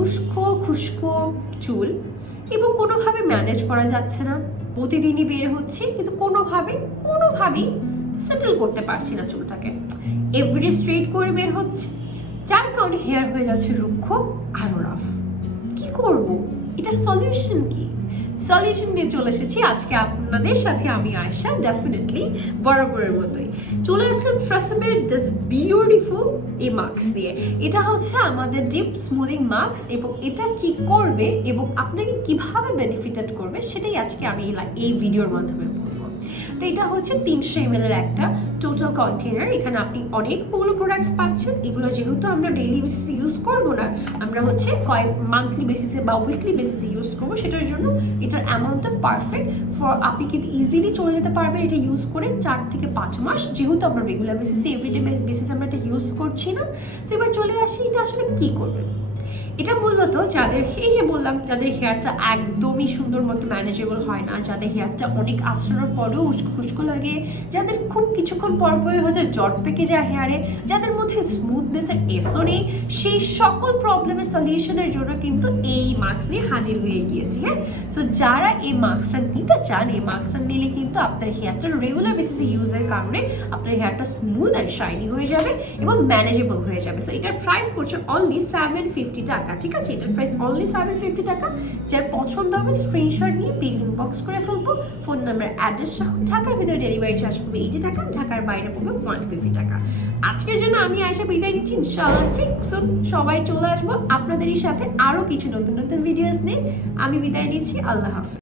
উস্কো খুস্কো চুল এবং কোনোভাবে ম্যানেজ করা যাচ্ছে না, প্রতিদিনই বের হচ্ছে কিন্তু কোনোভাবেই সেটেল করতে পারছি না চুলটাকে, এভরিডে স্ট্রেট করে বের হচ্ছে, যার কারণে হেয়ার হয়ে যাচ্ছে রুক্ষ আরো রাফ। কি করব? এটার সলিউশন কি? সলিউশন নিয়ে চলে এসেছি আজকে আপনাদের সাথে আমি আয়েশা, ডেফিনেটলি বরাবরের মতোই চলে আসলাম ট্রেসেমের দিস বিউটিফুল এই মাস্ক দিয়ে। এটা হচ্ছে আমাদের ডিপ স্মুদিং মাস্ক এবং এটা কি করবে এবং আপনাকে কিভাবে বেনিফিটেড করবে সেটাই আজকে আমি এই ভিডিওর মাধ্যমে বলবো। তো এটা হচ্ছে 300 ml এর একটা টোটাল কন্টেনার। এখানে আপনি অনেকগুলো প্রোডাক্টস পাচ্ছেন। এগুলো যেহেতু আমরা ডেইলি বেসিসে ইউজ করব না, আমরা হচ্ছে কয়েক মান্থলি বেসিসে বা উইকলি বেসিসে ইউজ করবো, সেটার জন্য এটার অ্যামাউন্টটা পারফেক্ট ফর আপনি কিন্তু ইজিলি চলে যেতে পারবেন এটা ইউজ করে 4 থেকে 5 মাস, যেহেতু আমরা রেগুলার বেসিসে এভরিডে বেসিসে আমরা এটা ইউজ করছি না। তো এবার চলে আসি এটা আসলে কি করবে। এটা মূলত যাদের, এই যে বললাম, যাদের হেয়ারটা একদমই সুন্দর মতো ম্যানেজেবল হয় না, যাদের হেয়ারটা অনেক আঁচড়ানোর পরেও উস্কো লাগে, যাদের খুব কিছুক্ষণ পর হচ্ছে জট পেকে যায় হেয়ারে, যাদের মধ্যে স্মুথনেসের এসও নেই, সেই সকল প্রবলেমের সলিউশনের জন্য কিন্তু এই মাস্ক নিয়ে হাজির হয়ে গিয়েছি। হ্যাঁ, সো যারা এই মাস্কটা নিতে চান, এই মাস্কটা নিলে কিন্তু আপনার হেয়ারটা রেগুলার বেসিসে ইউজের কারণে আপনার হেয়ারটা স্মুথ অ্যান্ড শাইনি হয়ে যাবে এবং ম্যানেজেবল হয়ে যাবে। সো এটার প্রাইস পড়ছে অনলি 750 টাকা। ঠিক আছে, এটার প্রাইস অনলি 750 টাকা। যার পছন্দ হবে স্ক্রিনশট নিয়ে পেজ ইনবক্স করে ফেলবো, ফোন নাম্বার অ্যাড্রেস সহ। ঢাকার ভিতরে ডেলিভারি চার্জ পড়বে 80 টাকা, ঢাকার বাইরে পড়বে 150 টাকা। আজকের জন্য আমি আয়েশা বিদায় নিচ্ছি, ইনশাআল্লাহ ঠিক সবাই চলে আসবো আপনাদেরই সাথে আরো কিছু নতুন নতুন ভিডিওস নিয়ে। আমি বিদায় নিচ্ছি, আল্লাহ হাফেজ।